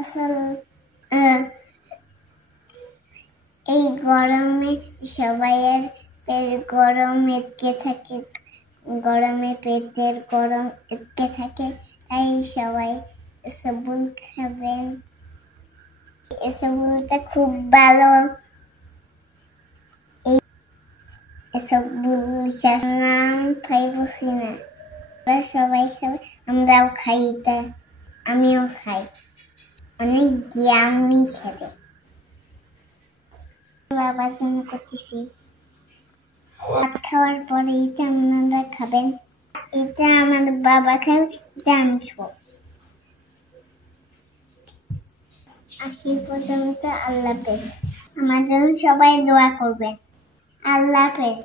আসল এই গরমে সবাইয়ের গরম এটকে থাকে, গরমে পেটের গরম এটকে থাকে, তাই সবাই ইসবগুল খাবেন। ইসবগুলটা খুব ভালো। এই ইসবগুলটার নাম ফাইবুসিনা। সবাই খাবে, আমরাও খাই, এটা আমিও খাই, অনেক ইয়াম্মি খেতে। বাবার জন্য করতেছি। ভাত খাওয়ার পরে এটা আপনারা খাবেন, এটা আমার বাবা খাবে, এটা আমি খাবো। আসি পর্যন্ত আল্লাহ হাফেজ। আমার জন্য সবাই দোয়া করবেন। আল্লাহ হাফেজ।